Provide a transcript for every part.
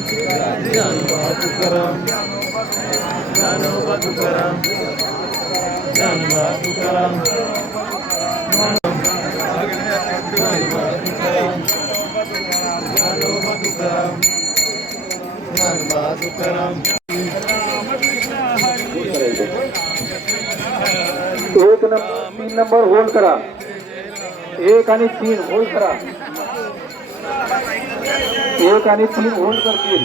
ज्ञानोबा तुकाराम, ज्ञानोबा तुकाराम, ज्ञानोबा तुकाराम, ज्ञानोबा तुकाराम, ज्ञानोबा तुकाराम। एक number 3 number hold करा, 1 आणि 3 होल्ड करा, 1 आणि 3 होल्ड करतील,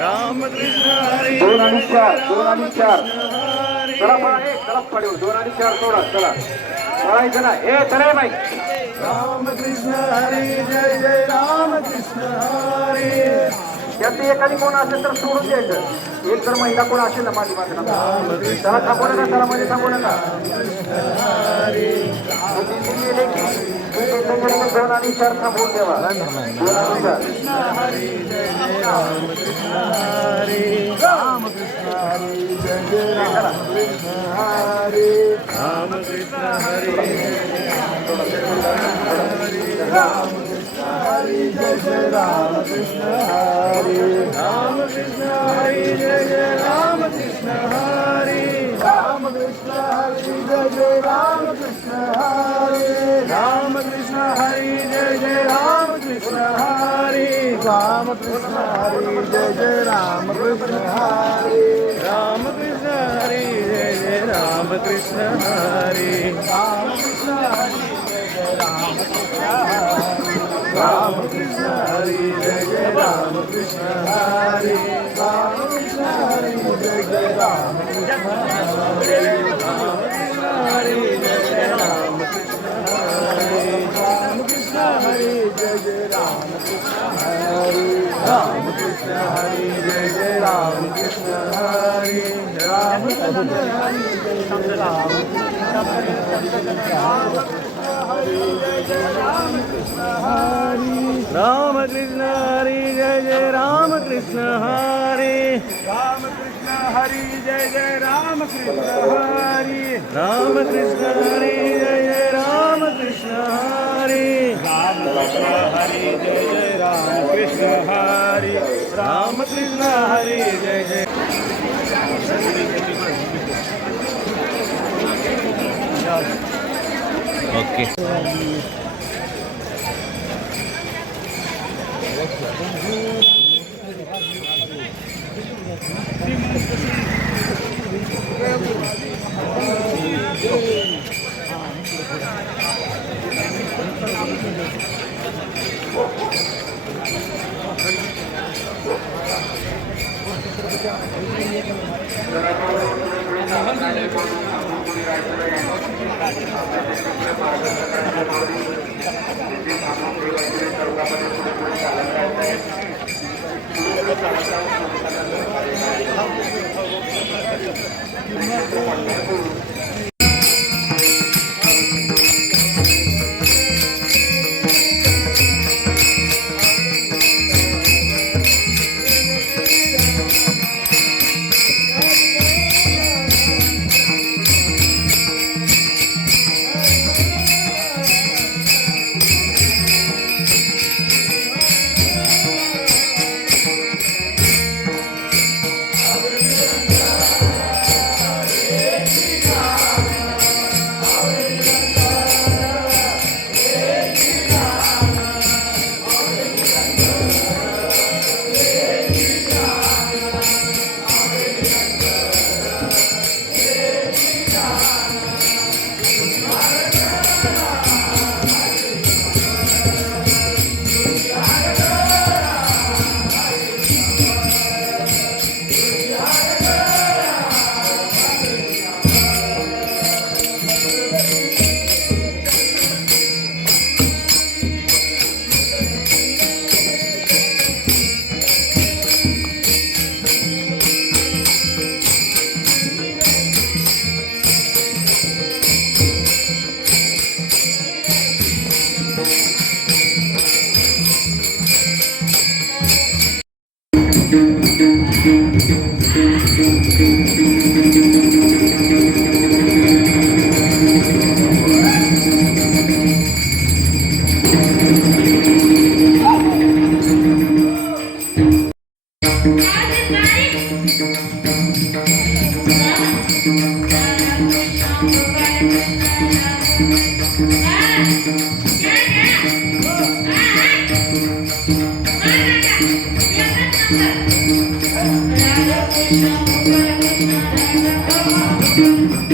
रामकृष्ण हरी 2 आणि 4, 2 आणि 4 चला पळा, चला पळू, 2 आणि 4 सोडा, चला पळायचं ना, चला बाई, रामकृष्ण हरी जय जय रामकृष्ण हरी। त्यातली एखादी कोण असेल तर सोडून द्यायचं, एक जर महिला कोण असेल ना माझी मागे त्याला थांबू नका, त्याला मध्ये थांबू नका, 2 आणि 4 थांबवून ठेवा, 2 आणि 4 हरी जय जय रामकृष्ण हरी, रामकृष्ण हरी जय जय रामकृष्ण हरी, रामकृष्ण हरी रामकृष्ण हरी जय जय रामकृष्ण हरी, रामकृष्ण हरी जय जय रामकृष्ण हरी, रामकृष्ण हरी जय जय रामकृष्ण हरी, रामकृष्ण हरी जय जय रामकृष्ण हरी, रामकृष्ण हरी जय जय रामकृष्ण हरी, रामकृष्ण हरी जय जय रामकृष्ण हरी, रामकृष्ण हरी जय जय रामकृष्ण हरी, रामकृष्ण हरी जय जय रामकृष्ण हरी, रामकृष्ण हरी जय जय रामकृष्ण हरी, रामकृष्ण हरी जय जय रामकृष्ण हरी, रामकृष्ण हरी जय जय रामकृष्ण हरी, रामकृष्ण हरी जय जय रामकृष्ण हरी, रामकृष्ण हरी जय जय रामकृष्ण हरी, रामकृष्ण हरी जय जय रामकृष्ण हरी, रामकृष्ण हरी जय जय रामकृष्ण हरी, रामकृष्ण हरी जय जय रामकृष्ण हरी, रामकृष्ण हरी जय जय रामकृष्ण हरी, रामकृष्ण हरी जय जय। Okay Gracias. Thank you.